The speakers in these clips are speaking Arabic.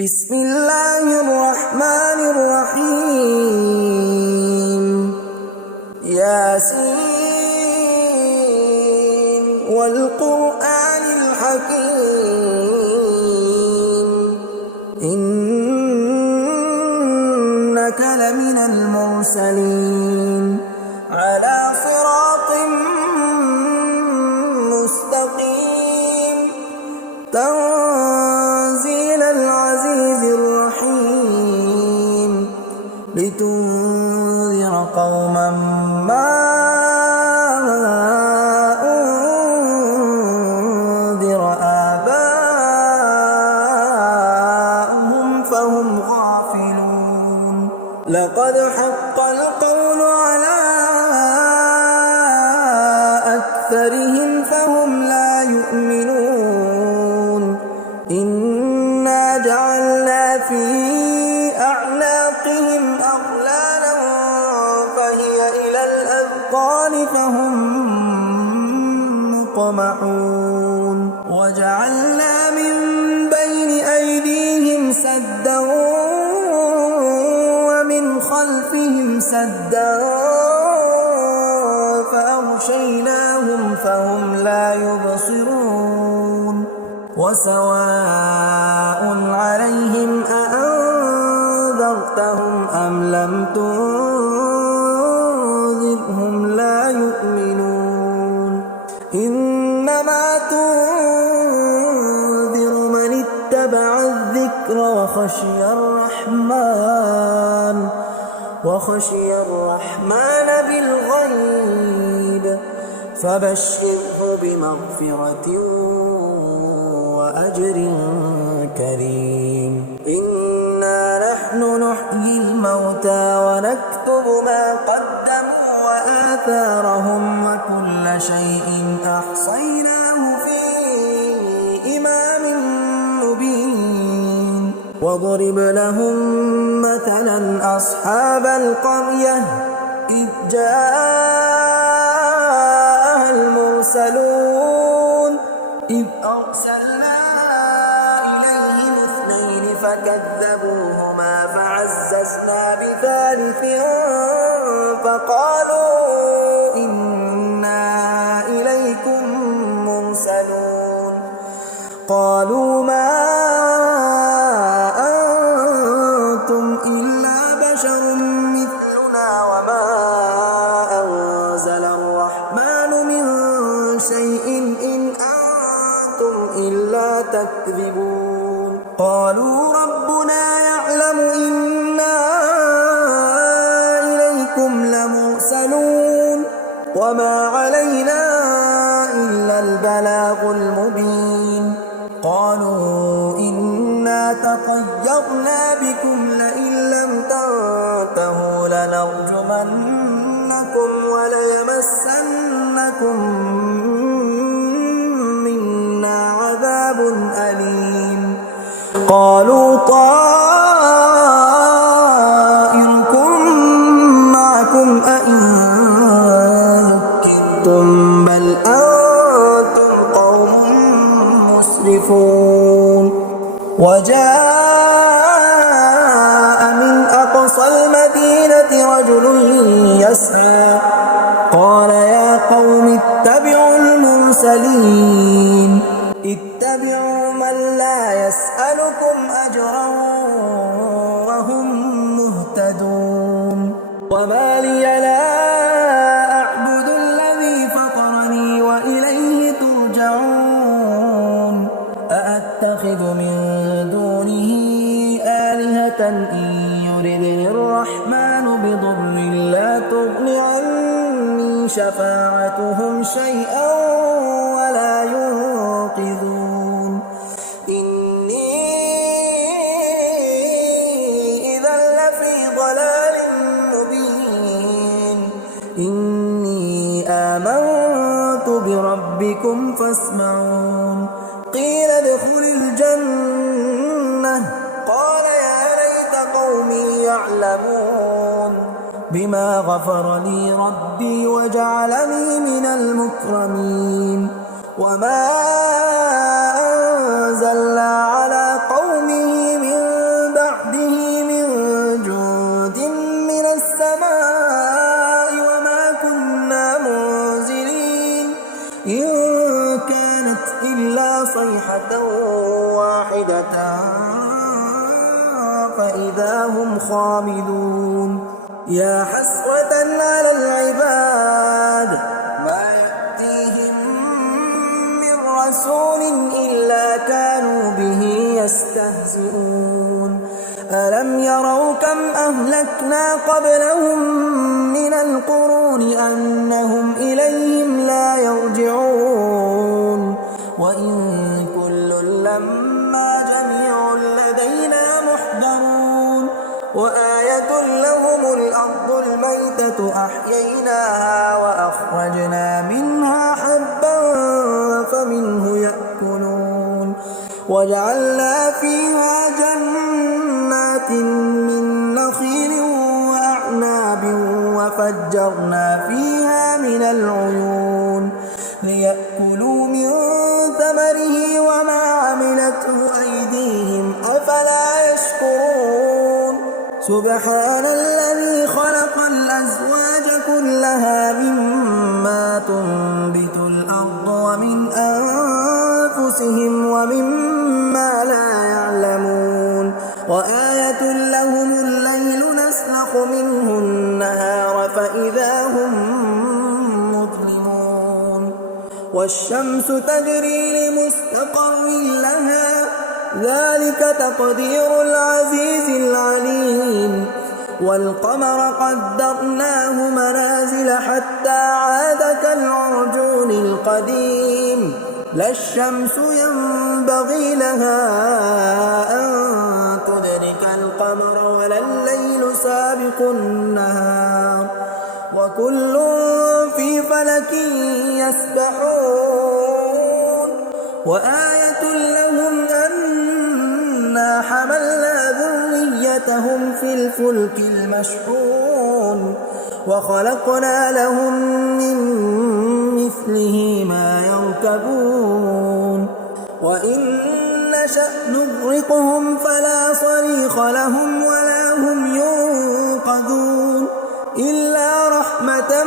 بسم الله الرحمن الرحيم ياسين والقرآن الحكيم إنك لمن المرسلين على صراط مستقيم تنزيل العزيز الرحيم لتنذر قوما ما أنذر آباؤهم فهم غافلون لقد حق القول على أكثرهم فهم لا يؤمنون إنا جعلنا في أعناقهم أغلالا فهي إلى الأذقان فهم مقمحون وجعلنا من بين أيديهم سدا ومن خلفهم سدا فأغشيناهم فهم لا يبصرون وسواء عليهم أأنذرتهم أم لم تنذرهم لا يؤمنون إنما تنذر من اتبع الذكر وخشي الرحمن بالغيب فبشره بمغفرة وأجر كريم إنا نحن نحيي الموتى ونكتب ما قدموا وآثارهم وكل شيء أحصيناه في إمام مبين واضرب لهم مثلا أصحاب القرية إذ جاءها المرسلون إذ أرسلنا إليهم اثنين فكذبوهما فعززنا بثالث فقالوا إنا إليكم مرسلون قالوا ما أنتم إلا بشر مثلنا وما أنزل الرحمن من شيء إن أنتم إلا تكذبون قالوا ربنا يعلم إنا إليكم لمرسلون وما علينا إلا البلاغ المبين قالوا إنا تطيرنا بكم لئن لم تنتهوا لنرجمنكم وليمسنكم منا عذاب أليم قالوا طائركم معكم أئن ذكرتم بل أنتم قوم مسرفون وجاء من أقصى المدينة رجل يسعى قال يا قوم اتبعوا المرسلين اتبعوا من لا يسألكم أجرا وهم مهتدون وما لي لا أعبد الذي فطرني وإليه ترجعون أأتخذ من دونه آلهة إن يردني الرحمن بضر لا تغن عني شفاعتهم شيئا ولا ينقذون إني إذا لفي ضلال مبين إني آمنت بربكم فاسمعون قيل ادخل الجنة قال يا ليت قومي يعلمون بما غفر لي ربي وجعلني من المكرمين وما أنزلنا على قومه من فإذا هم خامدون يا حسرة على العباد ما يأتيهم من رسول إلا كانوا به يستهزئون ألم يروا كم أهلكنا قبلهم من القرون أنهم إليهم لا يرجعون وإن كل لما جميع لدينا محضرون وآية لهم الأرض الميتة أحييناها وأخرجنا منها حبا فمنه يأكلون وجعلنا فيها جنات من نخيل وأعناب وفجرنا فيها من العيون ليأكلوا من ثمره وما عملته أيديهم أفلا يشكرون سبحان الذي خلق الأزواج كلها مما تنبت الأرض ومن أنفسهم ومما لا يعلمون وآية لهم الليل نسلخ منه النهار فإذا هم مظلمون والشمس تجري لمستقر لها ذلك تقدير العزيز العليم والقمر قدرناه منازل حتى عاد كالعرجون القديم لا الشمس ينبغي لها أن تدرك القمر ولا الليل سابق النهار وكل في فلك يسبحون وآية لهم أنا حملنا ذريتهم في الفلك المشحون وخلقنا لهم من مثله ما يركبون وإن نشأ نغرقهم فلا صريخ لهم ولا هم ينقذون إلا رحمة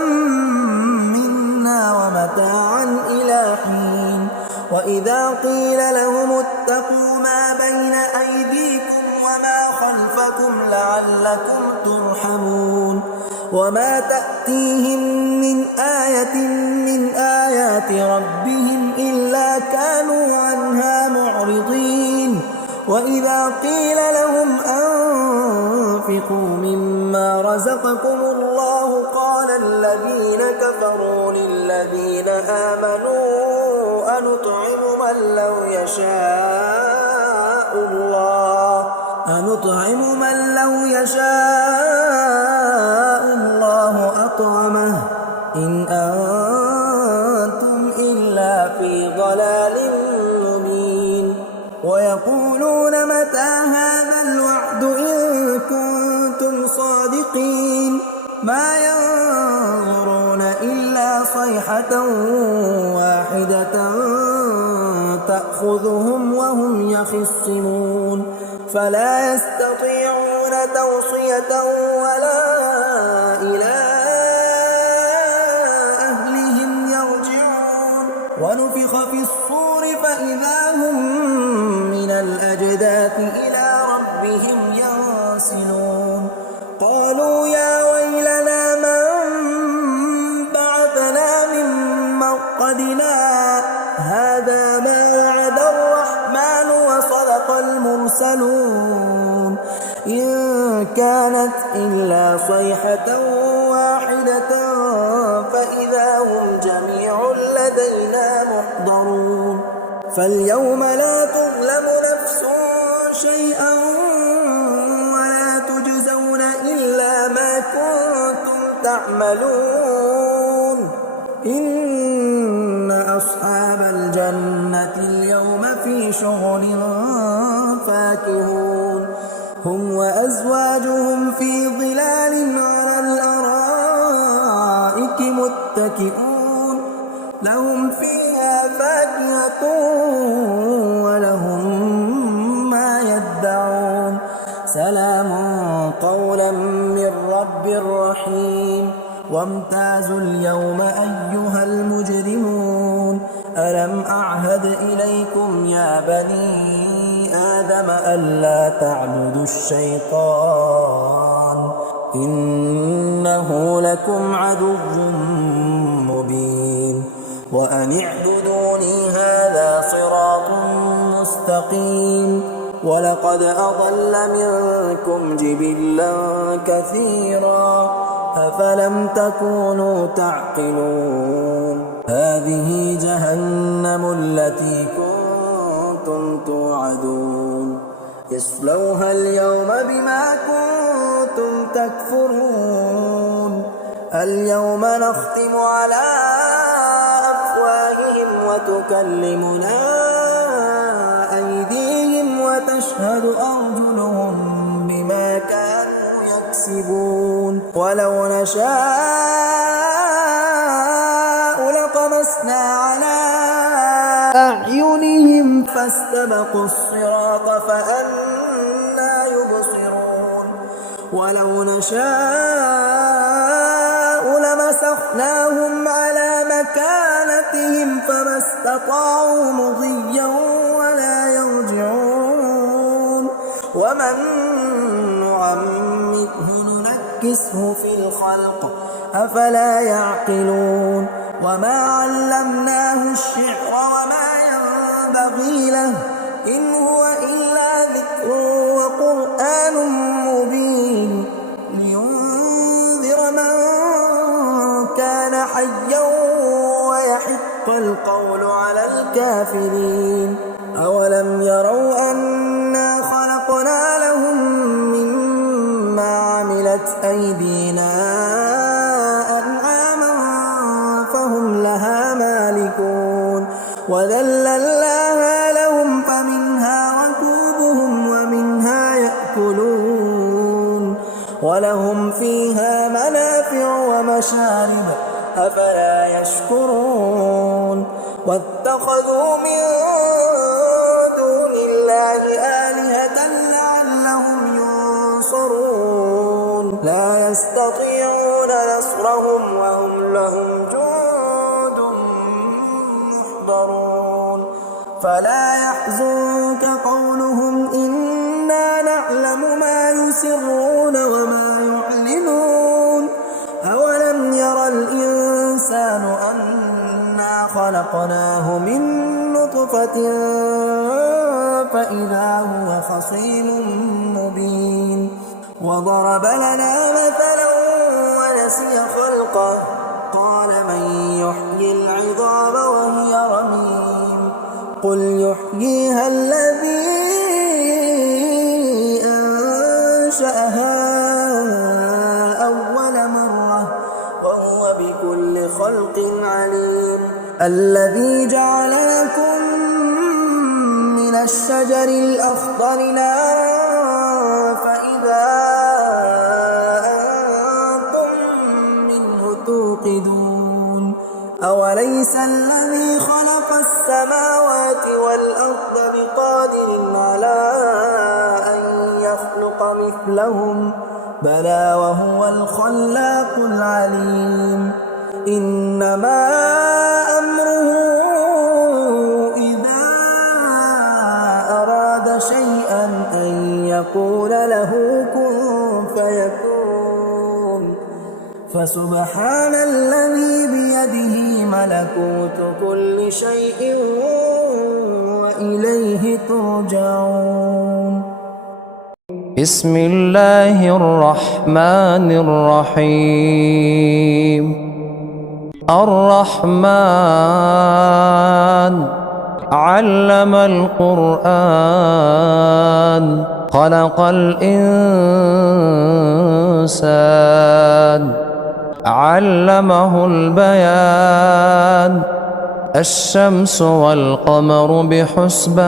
منا ومتاعا إلى حين وإذا قيل لهم اتقوا ما بين أيديكم وما خلفكم لعلكم ترحمون وما تأتيهم من آية من آيات ربهم إلا كانوا عنها معرضين وإذا قيل لهم أنفقوا مما رزقكم الله قال الذين كفروا للذين آمنوا أنطعم من لو يشاء الله أطعمه إن أنتم إلا في ضلال مبين ويقولون متى هذا الوعد إن كنتم صادقين ما ينظرون إلا صيحة واحدة تأخذهم وهم يخصمون فلا يستطيعون توصية ولا إلى أهلهم يرجعون ونفخ في الصور فإذا هم من الأجداث إلى ربهم ينسلون قالوا يا ويلنا من بعثنا من مرقدنا هذا ما وعد الرحمن وصدق المرسلون إن كانت إلا صيحة واحدة فإذا هم جميع لدينا محضرون فاليوم لا تظلم نفس شيئا ولا تجزون إلا ما كنتم تعملون إن أصحاب الجنة اليوم في شغل فاكهون هم وأزواجهم في ظلال على الأرائك متكئون لهم فيها فاكهة ولهم ما يدعون سلام قولا من رب رحيم وامتازوا اليوم أيها المجرمون ألم أعهد إليكم يا بني آدم آدم ألا تعبدوا الشيطان إنه لكم عدو مبين وأن اعبدوني هذا صراط مستقيم ولقد أضل منكم جبلا كثيرا أفلم تكونوا تعقلون هذه جهنم التي كنتم توعدون اصلوها اليوم بما كنتم تكفرون اليوم نختم على أفواههم وتكلمنا أيديهم وتشهد أرجلهم بما كانوا يكسبون ولو نشاء لطمسنا على أعينهم فاستبقوا الصراط فأنى يبصرون ولو نشاء لمسخناهم على مكانتهم فما استطاعوا مضيا ولا يرجعون ومن نعمره ننكسه في الخلق أفلا يعقلون وما علمناه الشعر وما ينبغي له إن هو إلا ذكر وقرآن مبين لينذر من كان حيا ويحق القول على الكافرين أولم يروا أنا خلقنا لهم مما عملت أيدينا أنعاما فهم لها مالكون وذللناها لهم فمنها ركوبهم ومنها يأكلون ولهم فيها منافع ومشارب أفلا يشكرون واتخذوا من دون الله آلهة لعلهم ينصرون لا يستطيعون نصرهم وهم لهم جند محضرون فلا يحزنك قولهم إنا نعلم ما يسرون وما يعلنون أولم يرى الإنسان أنا خلقناه من نطفة فإذا هو خصيم مبين وضرب لنا مثلا ونسي خلقه قال من يحيي العظام وهي رميم قل يحييها الذي أنشأها أول مرة وهو بكل خلق عليم الذي جعل لكم من الشجر الأخضر نارا فإذا أنتم منه توقدون أوليس الذي خلق السماوات والأرض بقادر على أن يخلق مثلهم بلى وهو الخلاق العليم إنما أمره إذا أراد شيئا أن يقول له كن فيكون فسبحان الذي بيده ملكوت كل شيء وإليه ترجعون بسم الله الرحمن الرحيم الرحمن علم القرآن خلق الإنسان علمه البيان الشمس والقمر بحسبان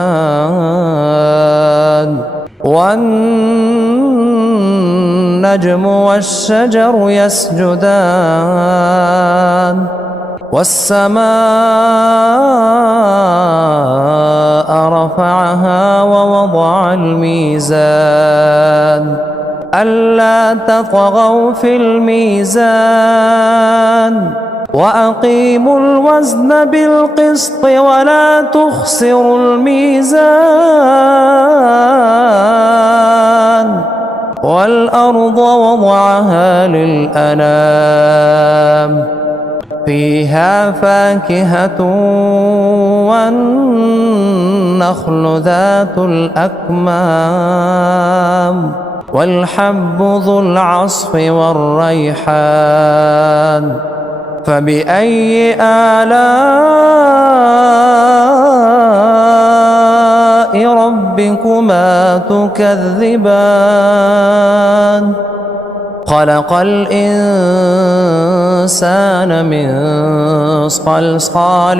والنجم والشجر يسجدان والسماء رفعها ووضع الميزان ألا تطغوا في الميزان وأقيموا الوزن بالقسط ولا تخسروا الميزان والأرض وضعها للأنام فيها فاكهة والنخل ذات الأكمام والحب ذو العصف والريحان فبأي آلاء ربكما تكذبان خلق الإنسان من صلصال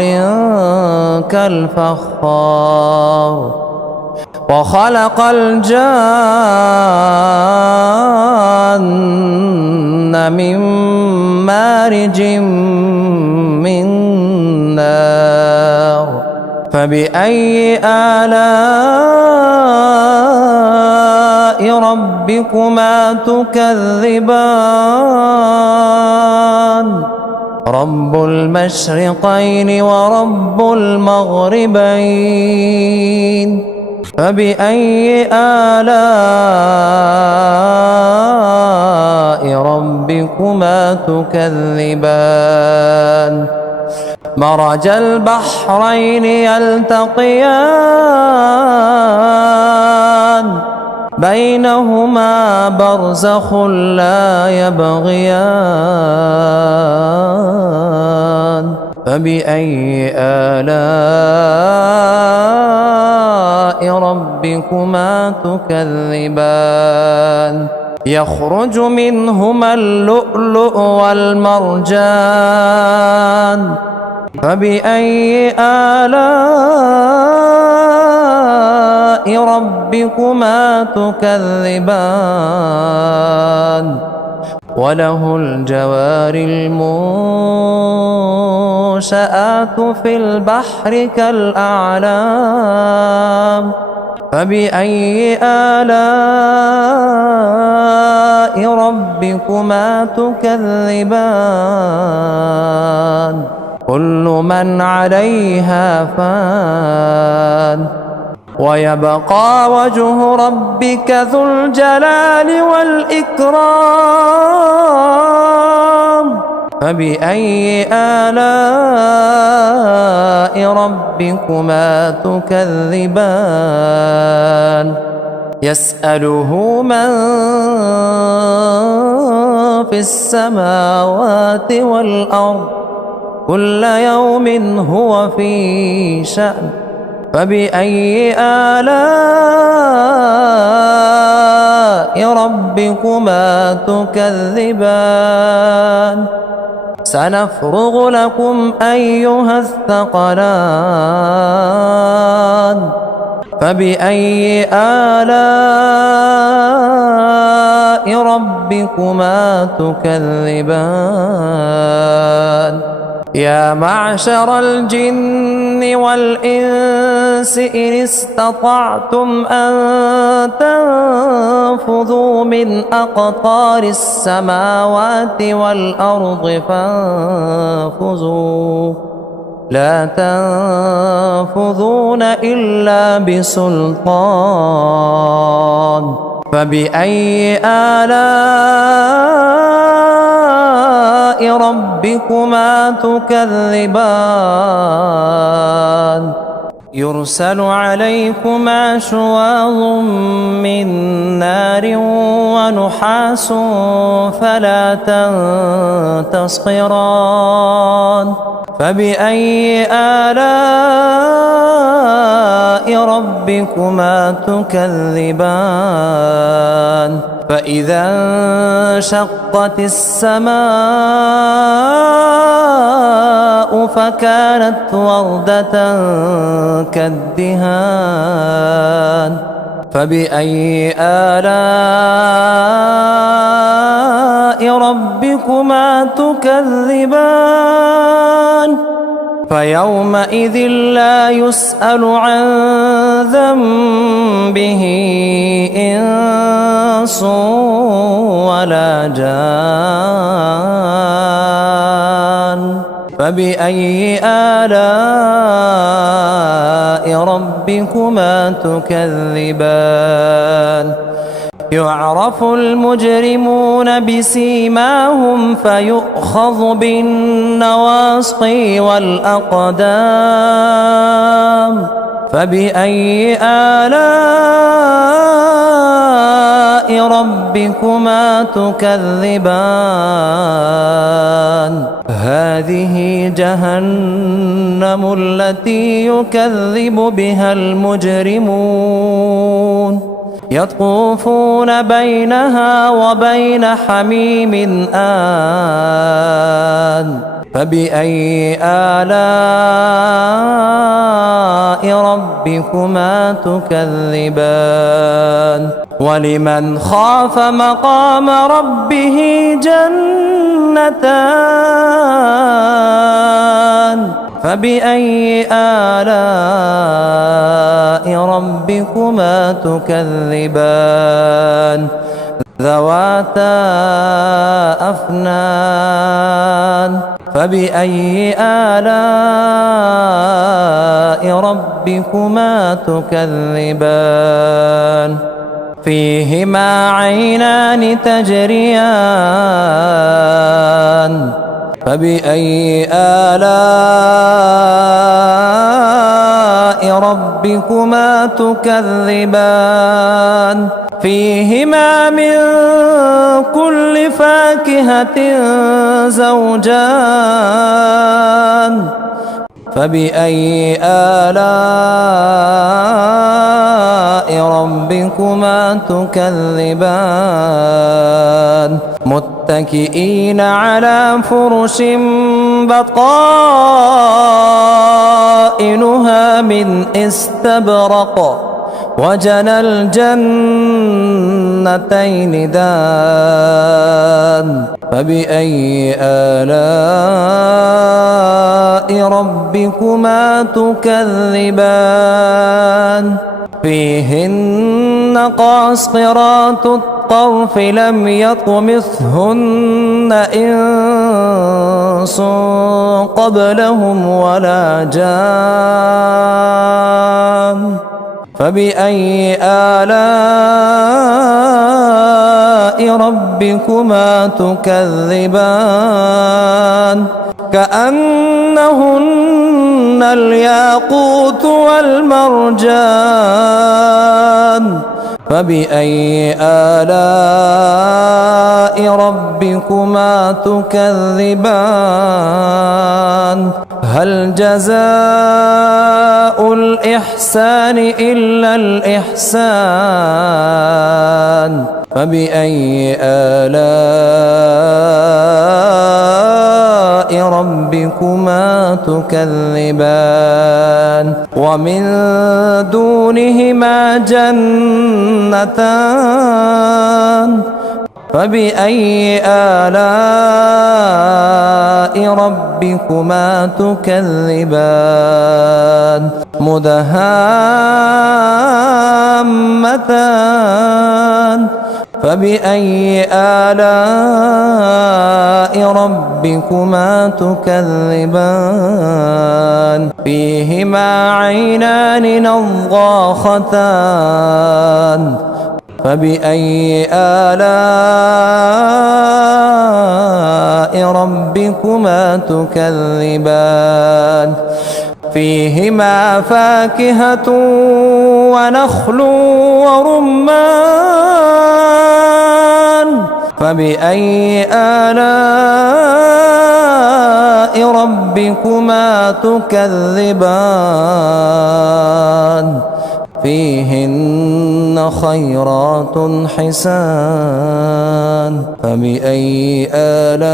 كالفخار وخلق الجان من مارج من نار فبأي آلاء ربكما تكذبان رب المشرقين ورب المغربين فبأي آلاء ربكما تكذبان مرج البحرين يلتقيان بينهما برزخ لا يبغيان فبأي آلاء ربكما تكذبان يخرج منهما اللؤلؤ والمرجان فبأي آلاء ربكما تكذبان وله الجوار المنشآت في البحر كالأعلام فبأي آلاء ربكما تكذبان كل من عليها فان ويبقى وجه ربك ذو الجلال والإكرام فبأي آلاء ربكما تكذبان يسأله من في السماوات والأرض كل يوم هو في شأن فبأي آلاء ربكما تكذبان سنفرغ لكم أيها الثقلان فبأي آلاء ربكما تكذبان يا معشر الجن والإنس إن استطعتم أن تنفذوا من أقطار السماوات والأرض فانفذوا لا تنفذون إلا بسلطان فبأي آلاء ربكما تكذبان يرسل عليكما شواظ من نار ونحاس فلا تنتصران فبأي آلاء ربكما تكذبان فإذا انشقت السماء فكانت وردة كالدهان فبأي آلاء ربكما تكذبان فيومئذ لا يسأل عن ذنبه إنس ولا جان فبأي آلاء ربكما تكذبان يعرف المجرمون بسيماهم فيؤخذ بالنواصي والأقدام فبأي آلاء ربكما تكذبان هذه جهنم التي يكذب بها المجرمون يطوفون بينها وبين حميم آن فبأي آلاء ربكما تكذبان ولمن خاف مقام ربه جنتان فبأي آلاء ربكما تكذبان ذواتا أفنان فبأي آلاء ربكما تكذبان فيهما عينان تجريان فبأي آلاء ربكما تكذبان فيهما من كل فاكهة زوجان فبأي آلاء ربكما تكذبان متكئين على فرش بطائنها من استبرق وجنى الجنتين دان فبأي آلاء ربكما تكذبان فيهن قاصرات الطرف لم يطمثهن إنس قبلهم ولا جان فبأي آلاء ربكما تكذبان كأنهن الياقوت والمرجان فبأي آلاء ربكما تكذبان هل جزاء الإحسان إلا الإحسان فبأي آلاء ربكما تكذبان ومن دونهما جنتان فبأي آلاء ربكما تكذبان مدهامتان فبأي آلاء ربكما تكذبان فيهما عينان نضاختان فبأي آلاء ربكما تكذبان فيهما فاكهة ونخل ورمان فبأي آلاء ربكما تكذبان فيهن خيرات حسان فبأي آلاء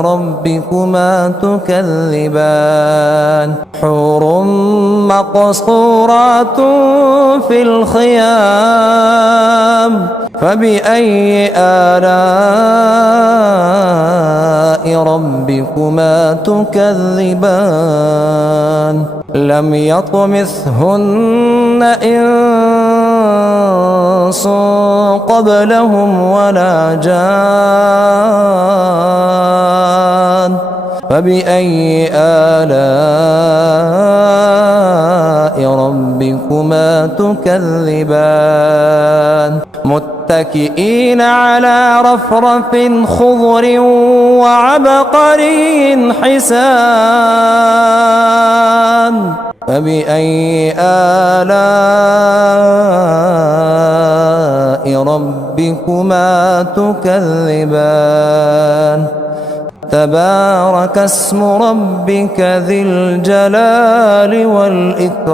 ربكما تكذبان حور مقصورات في الخيام فبأي آلاء ربكما تكذبان لم يطمثهن إنس قبلهم ولا جان فبأي آلاء ربكما تكذبان متكئين على رفرف خضر وعبقري حسان فبأي آلاء ربكما تكذبان تبارك اسم ربك ذي الجلال والإكرام